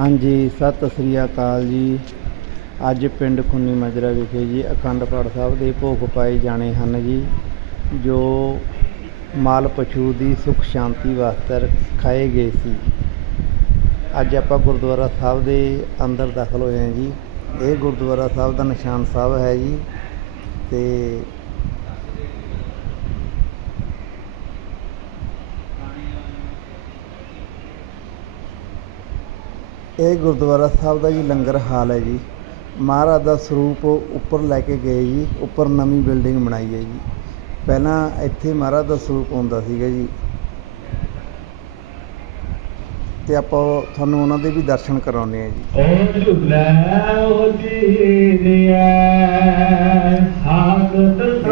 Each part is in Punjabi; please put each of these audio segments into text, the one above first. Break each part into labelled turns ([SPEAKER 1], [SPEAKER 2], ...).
[SPEAKER 1] ਹਾਂਜੀ, ਸਤਿ ਸ੍ਰੀ ਅਕਾਲ ਜੀ। ਅੱਜ ਪਿੰਡ ਖੁੰਨੀ ਮਜਰਾ ਵਿਖੇ ਜੀ ਅਖੰਡ ਪਾਠ ਸਾਹਿਬ ਦੇ ਭੋਗ ਪਾਏ ਜਾਣੇ ਹਨ ਜੀ, ਜੋ ਮਾਲ ਪਸ਼ੂ ਦੀ ਸੁਖ ਸ਼ਾਂਤੀ ਵਾਸਤੇ ਖਾਏ ਗਏ ਸੀ। ਅੱਜ ਆਪਾਂ ਗੁਰਦੁਆਰਾ ਸਾਹਿਬ ਦੇ ਅੰਦਰ ਦਾਖਲ ਹੋਏ ਹਾਂ ਜੀ। ਇਹ ਗੁਰਦੁਆਰਾ ਸਾਹਿਬ ਦਾ ਨਿਸ਼ਾਨ ਸਾਹਿਬ ਹੈ ਜੀ ਤੇ ਇਹ ਗੁਰਦੁਆਰਾ ਸਾਹਿਬ ਦਾ ਜੀ ਲੰਗਰ ਹਾਲ ਹੈ ਜੀ। ਮਹਾਰਾਜ ਦਾ ਸਰੂਪ ਉੱਪਰ ਲੈ ਕੇ ਗਏ ਜੀ, ਉੱਪਰ ਨਵੀਂ ਬਿਲਡਿੰਗ ਬਣਾਈ ਹੈ ਜੀ। ਪਹਿਲਾਂ ਇੱਥੇ ਮਹਾਰਾਜ ਦਾ ਸਰੂਪ ਹੁੰਦਾ ਸੀਗਾ ਜੀ। ਤੇ ਆਪਾਂ ਤੁਹਾਨੂੰ ਉਹਨਾਂ ਦੇ ਵੀ ਦਰਸ਼ਨ ਕਰਾਉਂਦੇ ਆ ਜੀ। ਇਹ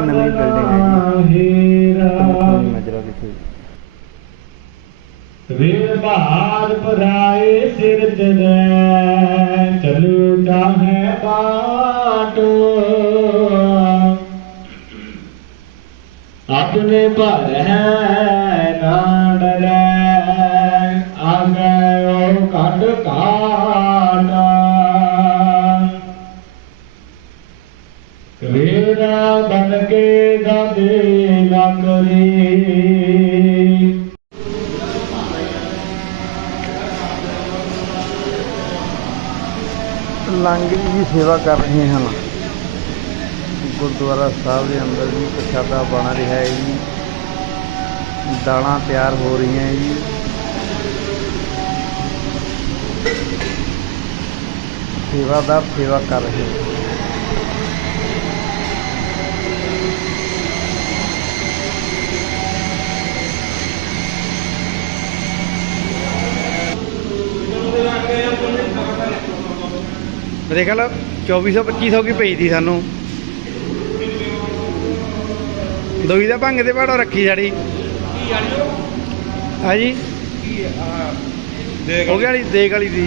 [SPEAKER 1] ਨਵੀਂ ਬਿਲਡਿੰਗ ਹੈ ਜੀ।
[SPEAKER 2] ਹੀਰਾ
[SPEAKER 1] ਖੁੰਨੀ ਮਜਰਾ ਵਿਖੇ ਜੀ
[SPEAKER 2] ਵੀਰ ਬਹਾਰ ਪਰਾਏ ਸਿਰ ਚੜੈ ਚਲੂ ਜਾਹੇ ਬਾਟੋ। ਆਪਣੇ ਭਰ ਹੈ ਨਾ ਡਰੈ
[SPEAKER 1] ਲਾਂਗਰੀ ਦੀ ਸੇਵਾ ਕਰ ਰਹੇ ਹਨ। ਗੁਰਦੁਆਰਾ ਸਾਹਿਬ ਦੇ ਅੰਦਰ ਵੀ ਪ੍ਰਸ਼ਾਦਾ ਬਣ ਰਿਹਾ ਹੈ ਜੀ। ਦਾਲਾਂ ਤਿਆਰ ਹੋ ਰਹੀਆਂ ਜੀ। ਸੇਵਾਦਾਰ ਸੇਵਾ ਕਰ ਰਹੇ ਹਨ। ਮੇਰੇ ਖਿਆਲ 2400 2500 ਕੀ ਪਈ ਦੀ ਸਾਨੂੰ। ਦੋਈ ਦਾ ਭੰਗ ਦੇ ਭਾੜੋ ਰੱਖੀ ਸਾਡੀ। ਹਾਂਜੀ ਹੋ ਗਿਆ ਵਾਲੀ ਦੇਗ ਵਾਲੀ ਦੀ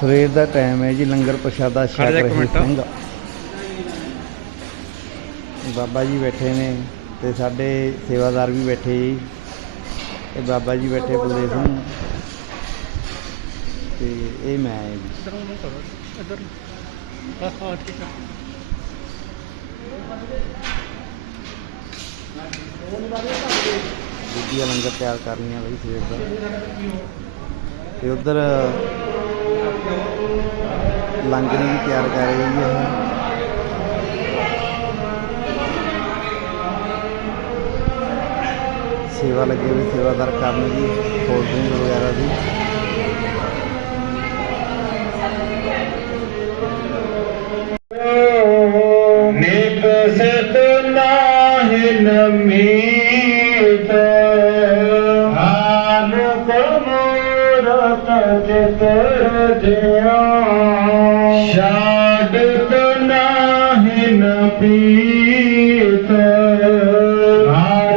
[SPEAKER 1] ਸਵੇਰ ਦਾ ਟਾਈਮ ਹੈ ਜੀ ਲੰਗਰ ਪ੍ਰਸ਼ਾਦਾ ਛਕ ਰਹੇ। ਸਿੰਘ। ਬਾਬਾ ਜੀ ਬੈਠੇ ਨੇ ਤੇ ਸਾਡੇ ਸੇਵਾਦਾਰ ਵੀ ਬੈਠੇ ਜੀ। ਇਹ ਬਾਬਾ ਜੀ ਬੈਠੇ ਬਲਦੇਵ ਸਿੰਘ। ਤੇ ਇਹ ਮੈਂ ਹਾਂ ਜੀ। ਦੂਜੀਆਂ ਲੰਗਰ ਤਿਆਰ ਕਰ ਰਹੀਆਂ ਬਈ ਸਵੇਰ ਦਾ। ਤੇ ਉਧਰ ਲੰਗਰੀ ਵੀ ਤਿਆਰ ਕਰ ਰਹੀ ਹੈ। ਇਹ ਸੇਵਾ ਲੱਗੇ ਹੋਏ ਸੇਵਾਦਾਰ ਕਰਨ ਜੀ ਕੋਲਡ ਡਰਿੰਕ ਵਗੈਰਾ ਦੀ।
[SPEAKER 2] ਨਮੀਤ ਹਾਲ ਕਮੂਰਤ ਜਿਉ शाद नाहिन पीत हर